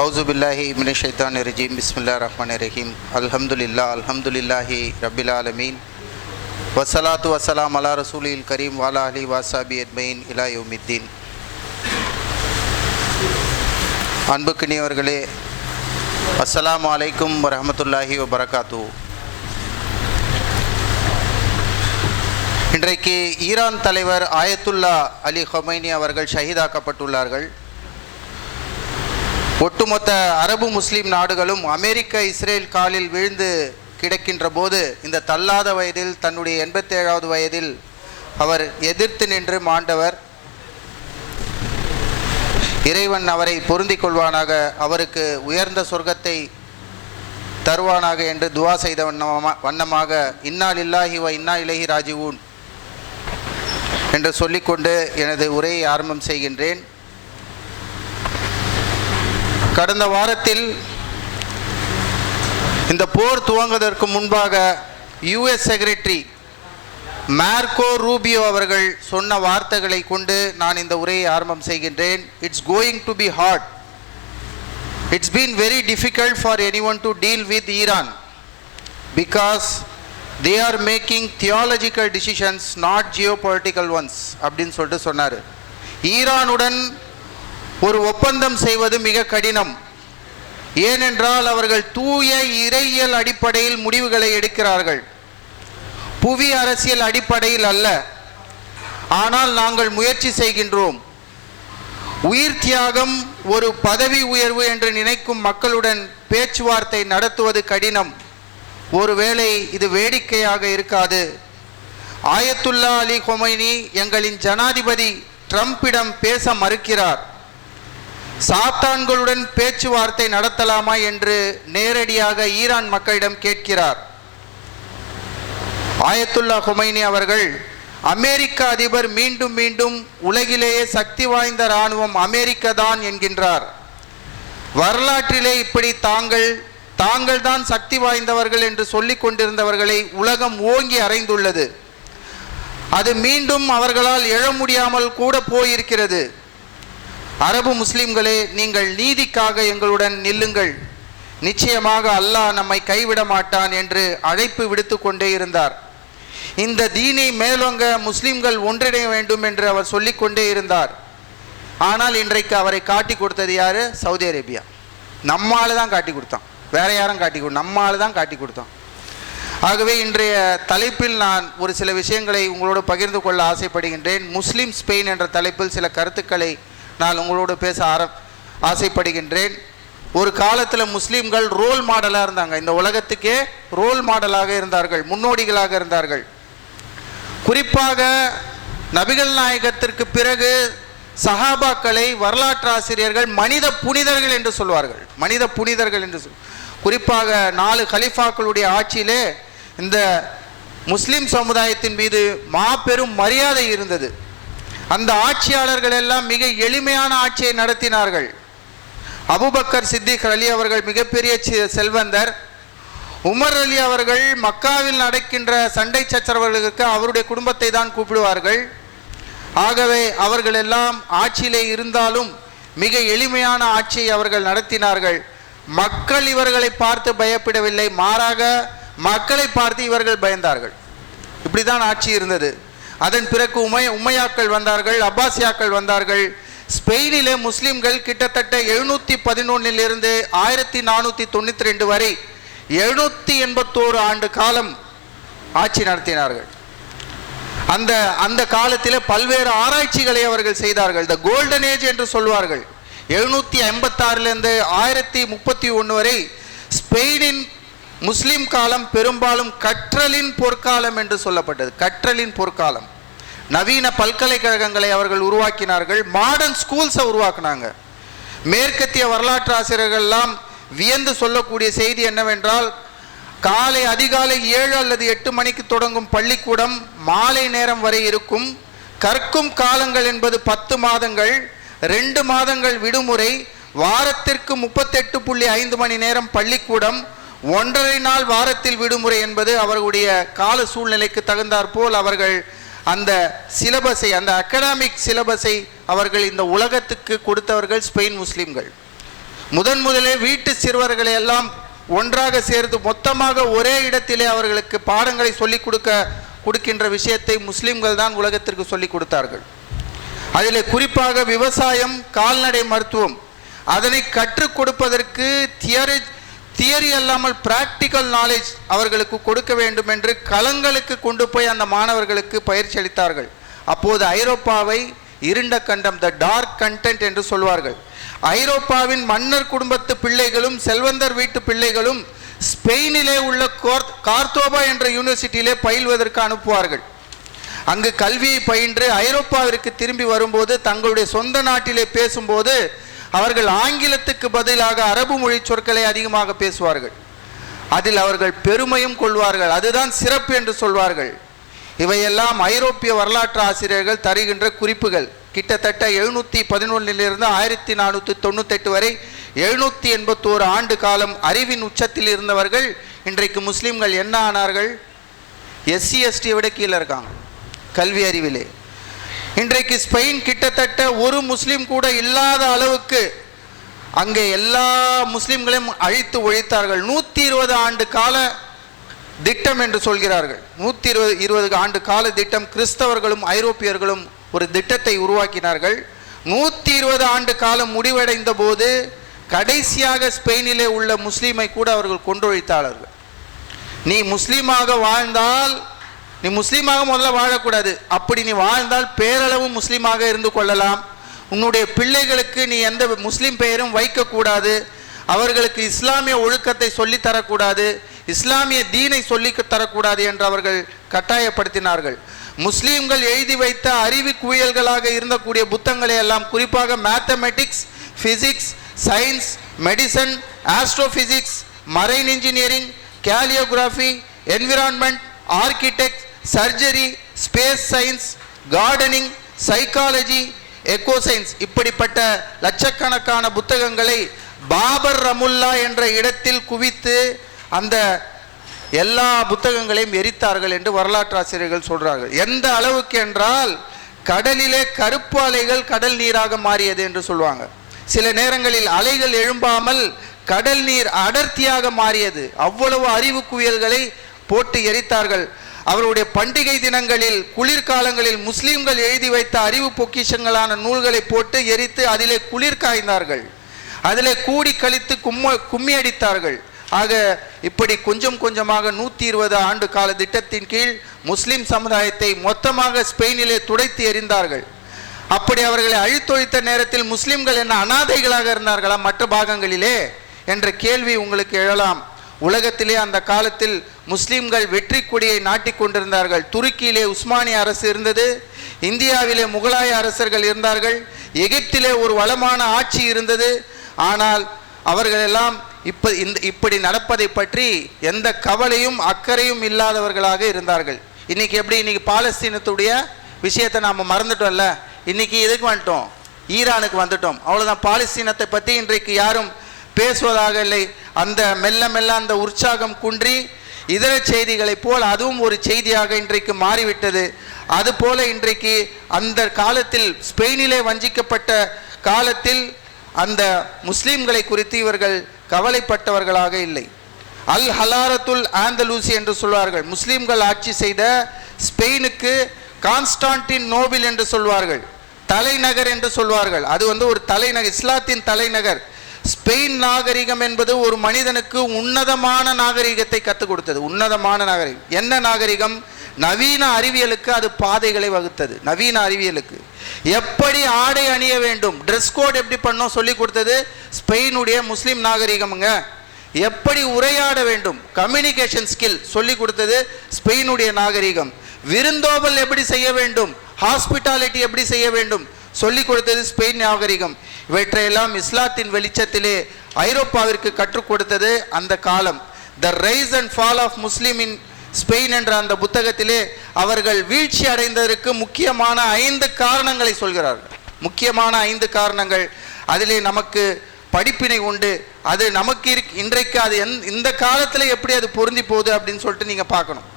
அவுசுபில்லாஹி மினஷைத்தானிர்ரஜீம் பிஸ்மில்லாஹிர்ரஹ்மானிர்ரஹீம் அல்ஹம்துலில்லாஹி ரப்பில் ஆலமீன் வஸ்ஸலாத்து வஸ்ஸலாம் அலா ரசூலில் கரீம் வஅலா ஆலிஹி வஸஹ்பிஹி அஜ்மஈன் இலா யௌமித்தீன். அன்புக்கினியவர்களே, அஸ்ஸலாமு அலைக்கும் வரஹ்மத்துல்லாஹி வபரகாத்துஹு. இன்றைக்கு ஈரான் தலைவர் ஆயத்துல்லா அலி ஹமைனி அவர்கள் ஷஹீதாக்கப்பட்டுள்ளார்கள். ஒட்டுமொத்த அரபு முஸ்லீம் நாடுகளும் அமெரிக்க இஸ்ரேல் காலில் விழுந்து கிடக்கின்ற போது இந்த தள்ளாத வயதில் தன்னுடைய 87வது வயதில் அவர் எதிர்த்து நின்று மாண்டவர். இறைவன் அவரை பொருந்திக் கொள்வானாக, அவருக்கு உயர்ந்த சொர்க்கத்தை தருவானாக என்று துவா செய்த வண்ணமாக இன்னா லில்லாஹி வ இன்னா இலைஹி ராஜிஊன் என்று சொல்லிக்கொண்டு எனது உரையை ஆரம்பம் செய்கின்றேன். கடந்த வாரத்தில் இந்த போர் துவங்குவதற்கு முன்பாக யுஎஸ் செக்ரட்டரி மார்க்கோ ரூபியோ அவர்கள் சொன்ன வார்த்தைகளை கொண்டு நான் இந்த உரையை ஆரம்பம் செய்கின்றேன். It's going to be hard. It's been very difficult for anyone to deal with Iran because they are making theological decisions not geopolitical ones அப்படின்னு சொல்லிட்டு சொன்னார். ஈரானுடன் ஒரு ஒப்பந்தம் செய்வது மிக கடினம். ஏனென்றால் அவர்கள் தூய இறையியல் அடிப்படையில் முடிவுகளை எடுக்கிறார்கள், புவி அரசியல் அடிப்படையில் அல்ல. ஆனால் நாங்கள் முயற்சி செய்கின்றோம். உயிர் தியாகம், ஒரு பதவி உயர்வு என்று நினைக்கும் மக்களுடன் பேச்சுவார்த்தை நடத்துவது கடினம். ஒருவேளை இது வேடிக்கையாக இருக்காது. ஆயத்துல்லா அலி ஹமைனி எங்களின் ஜனாதிபதி ட்ரம்பிடம் பேச மறுக்கிறார். சாத்தான்களுடன் பேச்சுவார்த்தை நடத்தலாமா என்று நேரடியாக ஈரான் மக்களிடம் கேட்கிறார். ஆயத்துல்லா ஹமைனி அவர்கள் அமெரிக்க அதிபர் மீண்டும் மீண்டும் உலகிலேயே சக்தி வாய்ந்த இராணுவம் அமெரிக்கா தான் என்கின்றார். வரலாற்றிலே இப்படி தாங்கள் தான் சக்தி வாய்ந்தவர்கள் என்று சொல்லிக் கொண்டிருந்தவர்களை உலகம் ஓங்கி அறைந்துள்ளது. அது மீண்டும் அவர்களால் எழ முடியாமல் கூட போயிருக்கிறது. அரபு முஸ்லிம்களே, நீங்கள் நீதிக்காக எங்களுடன் நில்லுங்கள். நிச்சயமாக அல்லாஹ் நம்மை கைவிட மாட்டான் என்று அழைப்பு விடுத்து கொண்டே இருந்தார். இந்த தீனை மேலோங்க முஸ்லிம்கள் ஒன்றிணைய வேண்டும் என்று அவர் சொல்லிக்கொண்டே இருந்தார். ஆனால் இன்றைக்கு அவரை காட்டி கொடுத்தது யாரு? Saudi Arabia. நம்மால் தான் காட்டி கொடுத்தான், வேற யாரும் நம்மால் தான் காட்டி கொடுத்தான். ஆகவே இன்றைய தலைப்பில் நான் ஒரு சில விஷயங்களை உங்களோடு பகிர்ந்து கொள்ள ஆசைப்படுகின்றேன். முஸ்லிம் ஸ்பெயின் என்ற தலைப்பில் சில கருத்துக்களை நான் உங்களோடு பேச ஆசைப்படுகின்றேன். ஒரு காலத்தில் முஸ்லீம்கள் ரோல் மாடலாக இருந்தாங்க, இந்த உலகத்துக்கே ரோல் மாடலாக இருந்தார்கள், முன்னோடிகளாக இருந்தார்கள். குறிப்பாக நபிகள் நாயகத்திற்கு பிறகு சஹாபாக்களை வரலாற்று ஆசிரியர்கள் மனித புனிதர்கள் என்று சொல்வார்கள். மனித புனிதர்கள் என்று குறிப்பாக 4 கலிஃபாக்களுடைய ஆட்சியிலே இந்த முஸ்லிம் சமுதாயத்தின் மீது மாபெரும் மரியாதை இருந்தது. அந்த ஆட்சியாளர்கள் எல்லாம் மிக எளிமையான ஆட்சியை நடத்தினார்கள். அபூபக்கர் சித்திக் அலி அவர்கள் மிகப்பெரிய செல்வந்தர். உமர் அலி அவர்கள் மக்காவில் நடக்கின்ற சண்டை சச்சரவுகளுக்கு அவருடைய குடும்பத்தை தான் கூப்பிடுவார்கள். ஆகவே அவர்கள் எல்லாம் ஆட்சியிலே இருந்தாலும் மிக எளிமையான ஆட்சியை அவர்கள் நடத்தினார்கள். மக்கள் இவர்களை பார்த்து பயப்படவில்லை, மாறாக மக்களை பார்த்து இவர்கள் பயந்தார்கள். இப்படிதான் ஆட்சி இருந்தது. அதன் பிறகு உமையாக்கள் வந்தார்கள், அப்பாசியாக்கள் வந்தார்கள். ஸ்பெயினிலே முஸ்லிம்கள் கிட்டத்தட்ட 711 1492 வரை 781 ஆண்டு காலம் ஆட்சி நடத்தினார்கள். அந்த காலத்தில் பல்வேறு ஆராய்ச்சிகளை அவர்கள் செய்தார்கள். த கோல்டன் ஏஜ் என்று சொல்வார்கள். 756 1031 வரை ஸ்பெயினின் முஸ்லிம் காலம் பெரும்பாலும் கற்றலின் பொற்காலம் என்று சொல்லப்பட்டது. கற்றலின் பொற்காலம். நவீன பல்கலைக்கழகங்களை அவர்கள் உருவாக்கினார்கள், மாடர்ன் ஸ்கூல்ஸை உருவாக்கினாங்க. மேற்கத்திய வரலாற்று ஆசிரியர்கள்லாம் வியந்து சொல்லக்கூடிய செய்தி என்னவென்றால், அதிகாலை 7 அல்லது 8 மணிக்கு தொடங்கும் பள்ளிக்கூடம் மாலை நேரம் வரை இருக்கும். கற்கும் காலங்கள் என்பது 10 மாதங்கள், 2 மாதங்கள் விடுமுறை, வாரத்திற்கு 38.5 மணி நேரம் பள்ளிக்கூடம், 1.5 நாள் வாரத்தில் விடுமுறை என்பது அவர்களுடைய கால சூழ்நிலைக்கு தகுந்தாற்போல் அவர்கள் அந்த சிலபஸை, அந்த அகாடமிக் சிலபஸை அவர்கள் இந்த உலகத்துக்கு கொடுத்தவர்கள் ஸ்பெயின் முஸ்லிம்கள். முதலே வீட்டு சிறுவர்களை எல்லாம் ஒன்றாக சேர்த்து மொத்தமாக ஒரே இடத்திலே அவர்களுக்கு பாடங்களை சொல்லிக் கொடுக்கின்ற விஷயத்தை முஸ்லிம்கள் தான் உலகத்திற்கு சொல்லிக் கொடுத்தார்கள். அதிலே குறிப்பாக விவசாயம், கால்நடை மருத்துவம் அதனை கற்றுக் கொடுப்பதற்கு தியரி அல்லாமல் பிராக்டிக்கல் நாலேஜ் அவர்களுக்கு கொடுக்க வேண்டும் என்று களங்களுக்கு கொண்டு போய் அந்த மாணவர்களுக்கு பயிற்சி அளித்தார்கள். அப்போது ஐரோப்பாவை இருண்ட கண்டம், த டார்க் கண்டென்ட் என்று சொல்வார்கள். ஐரோப்பாவின் மன்னர் குடும்பத்து பிள்ளைகளும் செல்வந்தர் வீட்டு பிள்ளைகளும் ஸ்பெயினிலே உள்ள கார்தோபா என்ற யூனிவர்சிட்டியிலே பயில்வதற்கு அனுப்புவார்கள். அங்கு கல்வியை பயின்று ஐரோப்பாவிற்கு திரும்பி வரும்போது தங்களுடைய சொந்த நாட்டிலே பேசும்போது அவர்கள் ஆங்கிலத்துக்கு பதிலாக அரபு மொழி சொற்களை அதிகமாக பேசுவார்கள். அதில் அவர்கள் பெருமையும் கொள்வார்கள். அதுதான் சிறப்பு என்று சொல்வார்கள். இவையெல்லாம் ஐரோப்பிய வரலாற்று ஆசிரியர்கள் தருகின்ற குறிப்புகள். கிட்டத்தட்ட 711 1498 வரை 781 ஆண்டு காலம் அறிவின் உச்சத்தில் இருந்தவர்கள் இன்றைக்கு முஸ்லிம்கள் என்ன ஆனார்கள்? SC ST விட கீழே இருக்காங்க கல்வி அறிவிலே. இன்றைக்கு ஸ்பெயின் கிட்டத்தட்ட ஒரு முஸ்லிம் கூட இல்லாத அளவுக்கு அங்கே எல்லா முஸ்லிம்களையும் அழித்து ஒழித்தார்கள். 120 ஆண்டு கால திட்டம் என்று சொல்கிறார்கள். 120 ஆண்டு கால திட்டம். கிறிஸ்தவர்களும் ஐரோப்பியர்களும் ஒரு திட்டத்தை உருவாக்கினார்கள். 120 ஆண்டு காலம் முடிவடைந்த போது கடைசியாக ஸ்பெயினிலே உள்ள முஸ்லீமை கூட அவர்கள் கொன்றொழித்தார்கள். நீ முஸ்லீமாக வாழ்ந்தால், நீ முஸ்லீமாக முதல்ல வாழக்கூடாது, அப்படி நீ வாழ்ந்தால் பேரளவு முஸ்லீமாக இருந்து கொள்ளலாம், உன்னுடைய பிள்ளைகளுக்கு நீ எந்த முஸ்லீம் பெயரும் வைக்கக்கூடாது, அவர்களுக்கு இஸ்லாமிய ஒழுக்கத்தை சொல்லித்தரக்கூடாது, இஸ்லாமிய தீனை சொல்லி தரக்கூடாது என்று அவர்கள் கட்டாயப்படுத்தினார்கள். முஸ்லீம்கள் எழுதி வைத்த அறிவு குவியல்களாக இருந்தக்கூடிய புத்தகங்களை எல்லாம், குறிப்பாக mathematics, physics, science, medicine, astrophysics, marine engineering, calligraphy, environment, architect, surgery, space science, gardening, psychology, echo science, இப்படிப்பட்ட லட்சக்கணக்கான புத்தகங்களை பாபர் ரமுல்லா என்ற இடத்தில் குவித்து அந்த எல்லா புத்தகங்களையும் எரித்தார்கள் என்று வரலாற்று ஆசிரியர்கள் சொல்றார்கள். எந்த அளவுக்கு என்றால் கடலிலே கருப்பு அலைகள் கடல் நீராக மாறியது என்று சொல்லுவாங்க. சில நேரங்களில் அலைகள் எழும்பாமல் கடல் நீர் அடர்த்தியாக மாறியது. அவ்வளவு அறிவு குவியல்களை போட்டு எரித்தார்கள். அவருடைய பண்டிகை தினங்களில், குளிர்காலங்களில் முஸ்லிம்கள் எழுதி வைத்த அறிவு பொக்கிஷங்களான நூல்களை போட்டு எரித்து அதிலே குளிர் காய்ந்தார்கள், அதிலே கூடி கழித்து கும்மி அடித்தார்கள். ஆக இப்படி கொஞ்சம் கொஞ்சமாக 120 ஆண்டு கால திட்டத்தின் கீழ் முஸ்லிம் சமுதாயத்தை மொத்தமாக ஸ்பெயினிலே துடைத்து எறிந்தார்கள். அப்படி அவர்களை அழித்தொழித்த நேரத்தில் முஸ்லிம்கள் என்ன அனாதைகளாக இருந்தார்களா மற்ற பாகங்களிலே என்ற கேள்வி உங்களுக்கு எழலாம். உலகத்திலே அந்த காலத்தில் முஸ்லிம்கள் வெற்றி கொடியை நாட்டிக் கொண்டிருந்தார்கள். துருக்கியிலே உஸ்மானிய அரசு இருந்தது, இந்தியாவிலே முகலாய அரசர்கள் இருந்தார்கள், எகிப்திலே ஒரு வளமான ஆட்சி இருந்தது. ஆனால் அவர்களெல்லாம் இப்படி நடப்பதை பற்றி எந்த கவலையும் அக்கறையும் இல்லாதவர்களாக இருந்தார்கள். இன்னைக்கு எப்படி, இன்னைக்கு பாலஸ்தீனத்துடைய விஷயத்தை நாம் மறந்துட்டோம்ல, இன்னைக்கு எதுக்கு வந்துட்டோம், ஈரானுக்கு வந்துட்டோம், அவ்வளோதான். பாலஸ்தீனத்தை பற்றி இன்றைக்கு யாரும் பேசுவதாக இல்லை. அந்த மெல்ல மெல்ல அந்த உற்சாகம் குன்றி இதர செய்திகளைப் போல் அதுவும் ஒரு செய்தியாக இன்றைக்கு மாறிவிட்டது. அதுபோல இன்றைக்கு அந்த காலத்தில் ஸ்பெயினிலே வஞ்சிக்கப்பட்ட காலத்தில் அந்த முஸ்லிம்களை குறித்து இவர்கள் கவலைப்பட்டவர்களாக இல்லை. அல் ஹலாரத்துல் ஆந்தலூசி என்று சொல்வார்கள். முஸ்லிம்கள் ஆட்சி செய்த ஸ்பெயினுக்கு கான்ஸ்டான்டின் நோபில் என்று சொல்வார்கள், தலைநகர் என்று சொல்வார்கள். அது ஒரு தலைநகர், இஸ்லாத்தின் தலைநகர். ஸ்பெயின் நாகரிகம் என்பது ஒரு மனிதனுக்கு உன்னதமான நாகரிகத்தை கற்றுக் கொடுத்தது. உன்னதமான நாகரிகம் என்ன நாகரிகம்? நவீன அறிவியலுக்கு அது பாதைகளை வகுத்தது. நவீன அறிவியலுக்கு எப்படி ஆடை அணிய வேண்டும், ட்ரெஸ் கோட் எப்படி பண்ணோம் சொல்லி கொடுத்தது ஸ்பெயினுடைய முஸ்லிம் நாகரிகம்ங்க. எப்படி உரையாட வேண்டும், கம்யூனிகேஷன் ஸ்கில் சொல்லி கொடுத்தது ஸ்பெயினுடைய நாகரிகம். விருந்தோம்பல் எப்படி செய்ய வேண்டும், ஹாஸ்பிட்டாலிட்டி எப்படி செய்ய வேண்டும் சொல்லி கொடுத்தது ஸ்பெயின் நாகரிகம். இவற்றையெல்லாம் இஸ்லாத்தின் வெளிச்சத்திலே ஐரோப்பாவிற்கு கற்றுக் கொடுத்தது அந்த காலம். The rise and fall of Muslim in Spain என்ற அந்த புத்தகத்திலே அவர்கள் வீழ்ச்சி அடைந்ததற்கு முக்கியமான 5 காரணங்களை சொல்கிறார்கள். முக்கியமான 5 காரணங்கள். அதிலே நமக்கு படிப்பினை உண்டு. அது நமக்கு இன்றைக்கு அது இந்த காலத்தில் எப்படி அது பொருந்தி போகுது அப்படின்னு சொல்லிட்டு நீங்கள் பார்க்கணும்.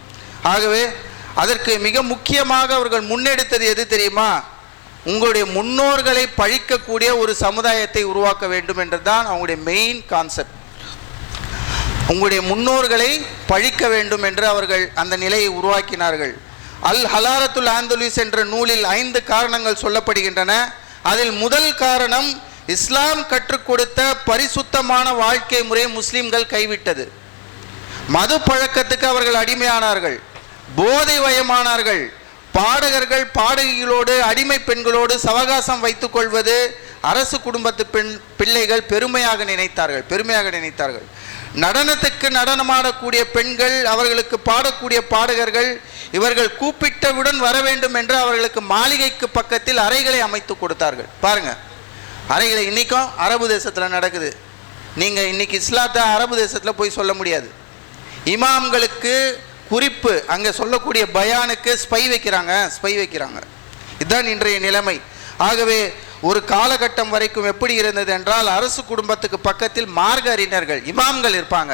ஆகவே அதற்கு மிக முக்கியமாக அவர்கள் முன்னெடுத்தது எது தெரியுமா? உங்களுடைய முன்னோர்களை பழிக்கக்கூடிய ஒரு சமுதாயத்தை உருவாக்க வேண்டும் என்றுதான் அவங்களுடைய மெயின் கான்செப்ட். உங்களுடைய முன்னோர்களை பழிக்க வேண்டும் என்று அவர்கள் அந்த நிலையை உருவாக்கினார்கள். அல் ஹலாரத்துல் ஆந்தலுஸ் என்ற நூலில் 5 காரணங்கள் சொல்லப்படுகின்றன. அதில் முதல் காரணம், இஸ்லாம் கற்றுக் கொடுத்த பரிசுத்தமான வாழ்க்கை முறையை முஸ்லிம்கள் கைவிட்டது. மது பழக்கத்துக்கு அவர்கள் அடிமையானார்கள், போதை வயமானார்கள். பாடகர்கள் பாடகிகளோடு அடிமை பெண்களோடு சவகாசம் வைத்துக் கொள்வது அரசு குடும்பத்து பிள்ளைகள் பெருமையாக நினைத்தார்கள். நடனத்துக்கு நடனமாடக்கூடிய பெண்கள், அவர்களுக்கு பாடக்கூடிய பாடகர்கள், இவர்கள் கூப்பிட்டவுடன் வர வேண்டும் என்று அவர்களுக்கு மாளிகைக்கு பக்கத்தில் அறைகளை அமைத்து கொடுத்தார்கள். பாருங்க, அறைகளை இன்னைக்கும் அரபு தேசத்தில் நடக்குது. நீங்கள் இன்னைக்கு இஸ்லாத்தை அரபு தேசத்தில் போய் சொல்ல முடியாது. இமாம்களுக்கு குறிப்பு, அங்கே சொல்லக்கூடிய பயானுக்கு ஸ்பை வைக்கிறாங்க. இதுதான் இன்றைய நிலைமை. ஆகவே ஒரு காலகட்டம் வரைக்கும் எப்படி இருந்தது என்றால், அரசு குடும்பத்துக்கு பக்கத்தில் மார்க்க அறிஞர்கள், இமாம்கள் இருப்பாங்க.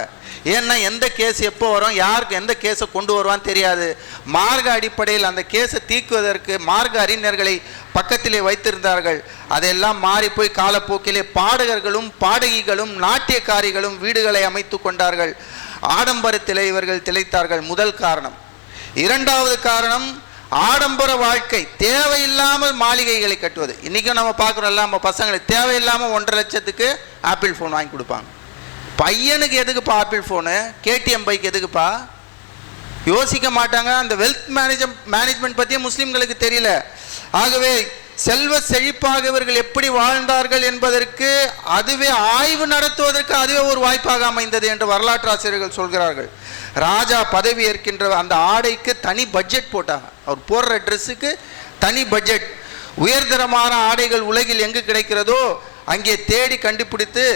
ஏன்னா எந்த கேஸ் எப்போ வரும், யாருக்கு எந்த கேஸை கொண்டு வருவான்னு தெரியாது. மார்க்க அடிப்படையில் அந்த கேஸை தீர்க்குவதற்கு மார்க்க அறிஞர்களை பக்கத்திலே வைத்திருந்தார்கள். அதெல்லாம் மாறி போய் காலப்போக்கிலே பாடகர்களும் பாடகிகளும் நாட்டியக்காரிகளும் வீடுகளை அமைத்து கொண்டார்கள். ஆடம்பரத்திலே இவர்கள் திளைத்தார்கள். முதல் காரணம். இரண்டாவது காரணம், ஆடம்பர வாழ்க்கை, தேவையில்லாமல் மாளிகைகளை கட்டுவது. இன்றைக்கும் நம்ம பார்க்குறோம்ல, நம்ம பசங்களுக்கு தேவையில்லாமல் 1.5 லட்சத்துக்கு ஆப்பிள் ஃபோன் வாங்கி கொடுப்பாங்க. பையனுக்கு எதுக்குப்பா ஆப்பிள் ஃபோனு, கேடிஎம் பைக் எதுக்குப்பா? யோசிக்க மாட்டாங்க. அந்த வெல்த் மேனேஜ்மெண்ட் பற்றியும் முஸ்லீம்களுக்கு தெரியல. ஆகவே செல்வ செழிப்பாக இவர்கள் எப்படி வாழ்ந்தார்கள் என்பதற்கு அதுவே ஆய்வு நடத்துவதற்கு அதுவே ஒரு வாய்ப்பாக அமைந்தது என்று வரலாற்று ஆசிரியர்கள் சொல்கிறார்கள். ராஜா பதவி ஏற்கின்ற அந்த ஆடைக்கு தனி பட்ஜெட் போட்டாங்க. அவர் போடுற ட்ரெஸ்ஸுக்கு தனி பட்ஜெட். உயர்தரமான ஆடைகள் உலகில் எங்கு கிடைக்கிறதோ அங்கே தேடி கண்டுபிடித்து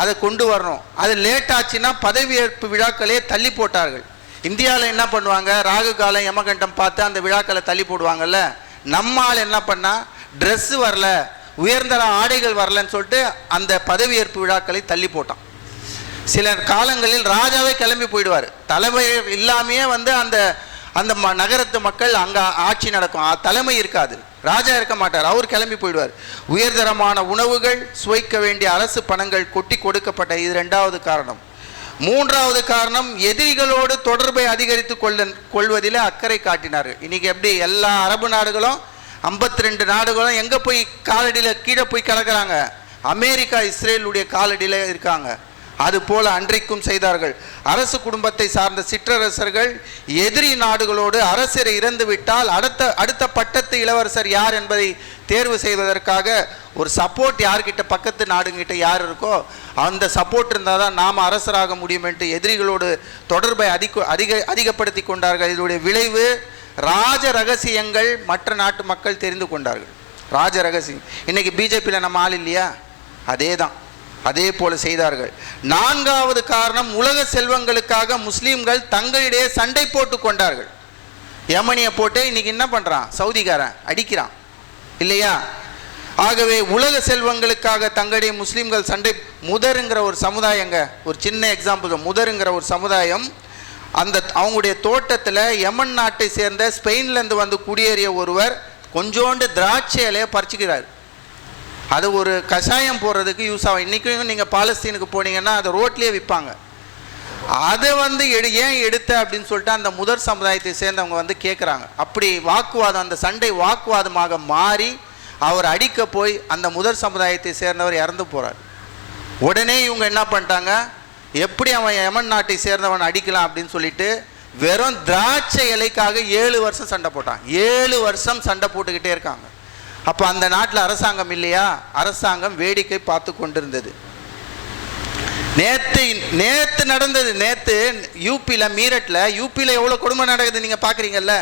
அதை கொண்டு வரணும். அது லேட் ஆச்சுன்னா பதவியேற்பு விழாக்களே தள்ளி போட்டார்கள். இந்தியாவில் என்ன பண்ணுவாங்க, ராகு காலம் யமகண்டம் பார்த்து அந்த விழாக்களை தள்ளி போடுவாங்கல்ல. நம்மால் என்ன பண்ணா, ட்ரெஸ்ஸு வரல, உயர்தர ஆடைகள் வரலன்னு சொல்லிட்டு அந்த பதவியேற்பு விழாக்களை தள்ளி போட்டான். சில காலங்களில் ராஜாவே கிளம்பி போயிடுவார். தலைமை இல்லாமையே அந்த அந்த நகரத்து மக்கள் அங்கே ஆட்சி நடக்கும், தலைமை இருக்காது, ராஜா இருக்க மாட்டார், அவர் கிளம்பி போயிடுவார். உயர்தரமான உணவுகள், சுவைக்க வேண்டிய அரசு பணங்கள் கொட்டி கொடுக்கப்பட்ட. இது 2வது காரணம். 3வது காரணம், எதிரிகளோடு தொடர்பை அதிகரித்து கொள்வதில் அக்கறை காட்டினார்கள். இன்னைக்கு எப்படி எல்லா அரபு நாடுகளும் 52 நாடுகளும் எங்கே போய் காலடியில் கீழே போய் கிடக்கிறாங்க? அமெரிக்கா இஸ்ரேலுடைய காலடியில் இருக்காங்க. அதுபோல அன்றைக்கும் செய்தார்கள். அரசு குடும்பத்தை சார்ந்த சிற்றரசர்கள் எதிரி நாடுகளோடு அரசரை இறந்து விட்டால் அடுத்த பட்டத்து இளவரசர் யார் என்பதை தேர்வு செய்வதற்காக ஒரு சப்போர்ட் யார்கிட்ட, பக்கத்து நாடுகிட்ட யார் இருக்கோ அந்த சப்போர்ட் இருந்தால் தான் நாம் அரசராக முடியும் என்று எதிரிகளோடு தொடர்பை அதிகப்படுத்தி கொண்டார்கள். இதனுடைய விளைவு ராஜ ரகசியங்கள் மற்ற நாட்டு மக்கள் தெரிந்து கொண்டார்கள். ராஜ ரகசியம். இன்னைக்கு பிஜேபியில் நம்ம ஆள் இல்லையா? அதே போல செய்தார்கள். 4வது காரணம், உலக செல்வங்களுக்காக முஸ்லீம்கள் தங்களிடையே சண்டை போட்டு கொண்டார்கள். யமனியை போட்டு இன்னைக்கு என்ன பண்றான், சவுதிக்காரன் அடிக்கிறான் இல்லையா? ஆகவே உலக செல்வங்களுக்காக தங்களுடைய முஸ்லீம்கள் சண்டை. முதருங்கிற ஒரு சமுதாயங்க, ஒரு சின்ன எக்ஸாம்பிள். முதருங்கிற ஒரு சமுதாயம் அவங்களுடைய தோட்டத்தில் யமன் நாட்டை சேர்ந்த ஸ்பெயின்லேருந்து வந்து குடியேறிய ஒருவர் கொஞ்சோண்டு திராட்சை இலையை பறிச்சுக்கிறார். அது ஒரு கஷாயம் போடுறதுக்கு யூஸ் ஆகும். இன்றைக்கும் நீங்கள் பாலஸ்தீனுக்கு போனீங்கன்னா அதை ரோட்லேயே விற்பாங்க. அதை ஏன் எடுத்த அப்படின்னு சொல்லிட்டு அந்த முதல் சமுதாயத்தை சேர்ந்தவங்க கேட்குறாங்க. அப்படி வாக்குவாதம், அந்த சண்டை வாக்குவாதமாக மாறி அவர் அடிக்க போய் அந்த முதல் சமுதாயத்தை சேர்ந்தவர் இறந்து போகிறார். உடனே இவங்க என்ன பண்ணிட்டாங்க, எப்படி அவன் யமன் நாட்டை சேர்ந்தவன் அடிக்கலாம் அப்படின்னு சொல்லிட்டு வெறும் திராட்சை இலைக்காக 7 வருஷம் சண்டை போட்டான். 7 வருஷம் சண்டை போட்டுக்கிட்டே இருக்காங்க. அப்போ அந்த நாட்டில் அரசாங்கம் இல்லையா? அரசாங்கம் வேடிக்கை பார்த்து கொண்டிருந்தது. நேற்று நடந்தது. நேற்று யூபியில், யூபியில் எவ்வளோ கொடுமை நடக்குது நீங்கள் பார்க்குறீங்கல்ல.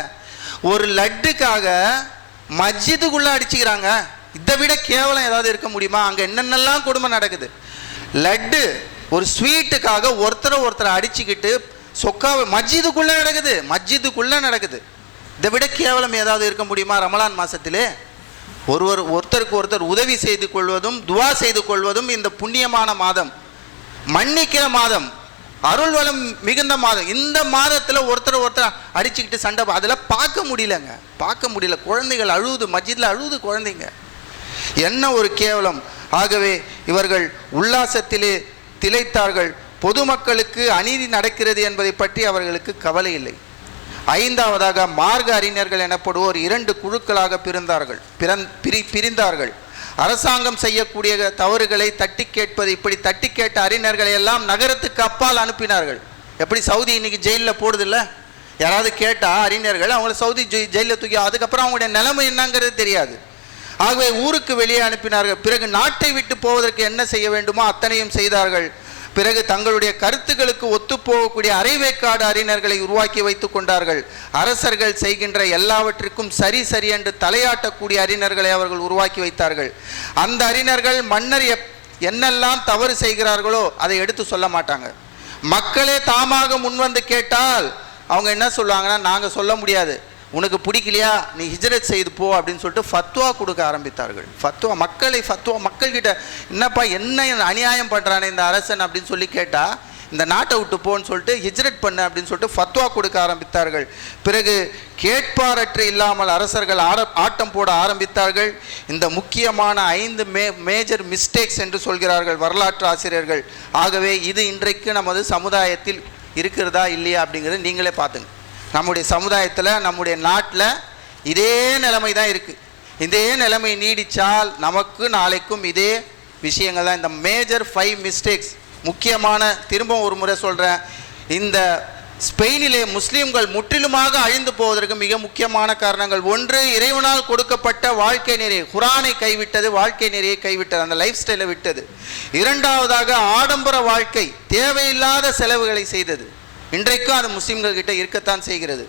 ஒரு லட்டுக்காக மஸ்ஜிதுக்குள்ளே அடிச்சுக்கிறாங்க. இதை விட கேவலம் ஏதாவது இருக்க முடியுமா? அங்கே என்னென்னலாம் கொடுமை நடக்குது. லட்டு ஒரு ஸ்வீட்டுக்காக ஒருத்தரை அடிச்சுக்கிட்டு சொக்காவை மஸ்ஜிதுக்குள்ளே நடக்குது. இதை விட கேவலம் ஏதாவது இருக்க முடியுமா? ரமலான் மாதத்திலே ஒருத்தருக்கு ஒருத்தர் உதவி செய்து கொள்வதும் துவா செய்து கொள்வதும் இந்த புண்ணியமான மாதம், மன்னிக்கிற மாதம், அருள் வளம் மிகுந்த மாதம். இந்த மாதத்தில் ஒருத்தர் அடிச்சுக்கிட்டு சண்டை அதில் பார்க்க முடியலங்க, பார்க்க முடியல. குழந்தைகள் அழுகுது, மஸ்ஜிதில் அழுகுது குழந்தைங்க. என்ன ஒரு கேவலம். ஆகவே இவர்கள் உல்லாசத்திலே திளைத்தார்கள். பொதுமக்களுக்கு அநீதி நடக்கிறது என்பதை பற்றி அவர்களுக்கு கவலை இல்லை. ஐந்தாவதாக மார்க்க அறிஞர்கள் எனப்படுவோர் 2 குழுக்களாக பிரிந்தார்கள். அரசாங்கம் செய்யக்கூடிய தவறுகளை தட்டி கேட்பது. இப்படி தட்டி கேட்ட அறிஞர்களை எல்லாம் நகரத்துக்கு அப்பால் அனுப்பினார்கள். எப்படி சவுதி இன்னைக்கு ஜெயிலில் போடுதில்ல, யாராவது கேட்டால் அறிஞர்கள் அவங்கள சவுதி ஜெயிலில் தூக்கி, அதுக்கப்புறம் அவங்களுடைய நிலைமை என்னங்கிறது தெரியாது. ஆகவே ஊருக்கு வெளியே அனுப்பினார்கள். பிறகு நாட்டை விட்டு போவதற்கு என்ன செய்ய வேண்டுமோ அத்தனையும் செய்தார்கள். பிறகு தங்களுடைய கருத்துக்களுக்கு ஒத்துப்போகக்கூடிய அரைவேக்காடு அறிஞர்களை உருவாக்கி வைத்துக் கொண்டார்கள். அரசர்கள் செய்கின்ற எல்லாவற்றிற்கும் சரி சரி என்று தலையாட்டக்கூடிய அறிஞர்களை அவர்கள் உருவாக்கி வைத்தார்கள். அந்த அறிஞர்கள் மன்னர் என்னெல்லாம் தவறு செய்கிறார்களோ அதை எடுத்து சொல்ல மாட்டாங்க. மக்களே தாமாக முன்வந்து கேட்டால் அவங்க என்ன சொல்லுவாங்கன்னா, நாங்கள் சொல்ல முடியாது, உனக்கு பிடிக்கலையா நீ ஹிஜ்ரத் செய்து போ அப்படின்னு சொல்லிட்டு ஃபத்வா கொடுக்க ஆரம்பித்தார்கள். ஃபத்வா மக்கள்கிட்ட என்னப்பா என்ன அநியாயம் பண்ணுறானே இந்த அரசன் அப்படின்னு சொல்லி கேட்டால், இந்த நாட்டை விட்டு போன்னு சொல்லிட்டு ஹிஜ்ரத் பண்ண அப்படின்னு சொல்லிட்டு ஃபத்வா கொடுக்க ஆரம்பித்தார்கள். பிறகு கேட்பாரற்று இல்லாமல் அரசர்கள் ஆட்டம் போட ஆரம்பித்தார்கள். இந்த முக்கியமான 5 மேஜர் மிஸ்டேக்ஸ் என்று சொல்கிறார்கள் வரலாற்று ஆசிரியர்கள். ஆகவே இது இன்றைக்கு நமது சமுதாயத்தில் இருக்கிறதா இல்லையா அப்படிங்கிறது நீங்களே பார்த்துங்க. நம்முடைய சமுதாயத்தில் நம்முடைய நாட்டில் இதே நிலைமை தான் இருக்குது. இதே நிலைமை நீடித்தால் நமக்கு நாளைக்கும் இதே விஷயங்கள் தான். இந்த மேஜர் 5 மிஸ்டேக்ஸ் முக்கியமான, திரும்ப ஒரு முறை சொல்கிறேன், இந்த ஸ்பெயினிலே முஸ்லீம்கள் முற்றிலுமாக அழிந்து போவதற்கு மிக முக்கியமான காரணங்கள். 1, இறைவனால் கொடுக்கப்பட்ட வாழ்க்கை நெறி, குரானை கைவிட்டது, வாழ்க்கை நெறியை கைவிட்டது, அந்த லைஃப் ஸ்டைலை விட்டது. 2வதாக ஆடம்பர வாழ்க்கை, தேவையில்லாத செலவுகளை செய்தது. இன்றைக்கும் அது முஸ்லீம்கள் கிட்ட இருக்கத்தான் செய்கிறது.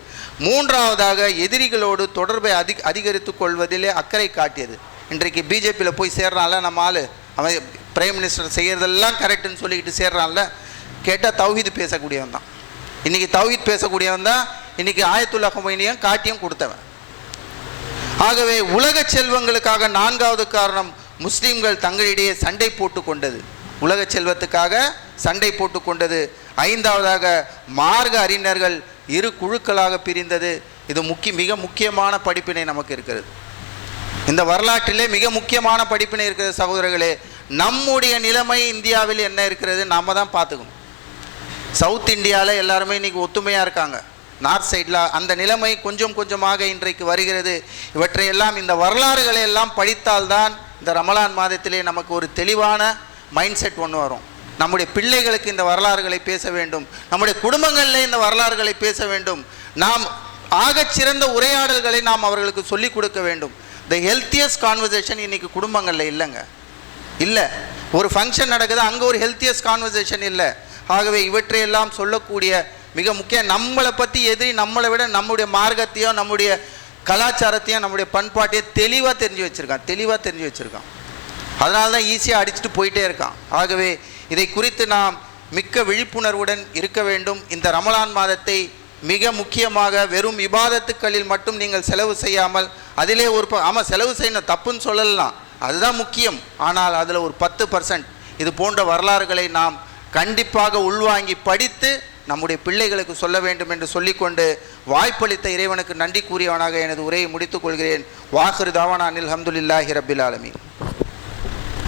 3வதாக எதிரிகளோடு தொடர்பை அதிகரித்து கொள்வதிலே அக்கறை காட்டியது. இன்றைக்கு பிஜேபியில் போய் சேர்றான்ல நம்ம ஆள், அவன் பிரைம் மினிஸ்டர் செய்கிறதெல்லாம் கரெக்டுன்னு சொல்லிக்கிட்டு சேர்றான்ல, கேட்டால் தௌஹீத் பேசக்கூடியவன் தான். இன்றைக்கி தௌஹீத் பேசக்கூடியவன் தான் இன்றைக்கி ஆயத்துல்லா ஹுமைனியும் காட்டியும் கொடுத்தவன். ஆகவே உலக செல்வங்களுக்காக 4வது காரணம், முஸ்லீம்கள் தங்களிடையே சண்டை போட்டு கொண்டது, உலக செல்வத்துக்காக சண்டை போட்டு கொண்டது. 5வதாக மார்க்க அறிஞர்கள் 2 குழுக்களாக பிரிந்தது. இது மிக முக்கியமான படிப்பினை நமக்கு இருக்கிறது. இந்த வரலாற்றிலே மிக முக்கியமான படிப்பினை இருக்கிறது சகோதரர்களே. நம்முடைய நிலைமை இந்தியாவில் என்ன இருக்கிறது நாம் தான் பார்த்துக்கணும். சவுத் இந்தியாவில் எல்லாருமே இன்றைக்கி ஒத்துமையாக இருக்காங்க. நார்த் சைடில் அந்த நிலைமை கொஞ்சம் கொஞ்சமாக இன்றைக்கு வருகிறது. இவற்றையெல்லாம், இந்த வரலாறுகளை எல்லாம் படித்தால்தான் இந்த ரமலான் மாதத்திலே நமக்கு ஒரு தெளிவான மைண்ட் செட் ஒன்று வரும். நம்முடைய பிள்ளைகளுக்கு இந்த வரலாறுகளை பேச வேண்டும், நம்முடைய குடும்பங்களில் இந்த வரலாறுகளை பேச வேண்டும். நாம் ஆகச்சிறந்த உரையாடல்களை நாம் அவர்களுக்கு சொல்லிக் கொடுக்க வேண்டும். த ஹெல்த்தியஸ்ட் கான்வர்சேஷன் இன்றைக்கி குடும்பங்களில் இல்லைங்க, இல்லை. ஒரு ஃபங்க்ஷன் நடக்குது, அங்கே ஒரு ஹெல்த்தியஸ்ட் கான்வர்சேஷன் இல்லை. ஆகவே இவற்றையெல்லாம் சொல்லக்கூடிய மிக முக்கியம், நம்மளை பற்றி எதிரி நம்மளை விட நம்முடைய மார்க்கத்தையும் நம்முடைய கலாச்சாரத்தையும் நம்முடைய பண்பாட்டையும் தெளிவாக தெரிஞ்சு வச்சுருக்கான். அதனால தான் ஈஸியாக அடிச்சுட்டு போயிட்டே இருக்கான். ஆகவே இதை குறித்து நாம் மிக்க விழிப்புணர்வுடன் இருக்க வேண்டும். இந்த ரமலான் மாதத்தை மிக முக்கியமாக வெறும் இபாதத்துக்களில் மட்டும் நீங்கள் செலவு செய்யாமல், அதிலே ஒரு செலவு செய்யணும், தப்புன்னு சொல்லலாம், அதுதான் முக்கியம். ஆனால் அதில் ஒரு 10% இது போன்ற வரலாறுகளை நாம் கண்டிப்பாக உள்வாங்கி படித்து நம்முடைய பிள்ளைகளுக்கு சொல்ல வேண்டும் என்று சொல்லிக்கொண்டு வாய்ப்பளித்த இறைவனுக்கு நன்றி கூறியவனாக எனது உரையை முடித்துக் கொள்கிறேன். வாஹிரு தாவானா அனில் ஹம்துலில்லாஹி ரப்பில் ஆலமீன்.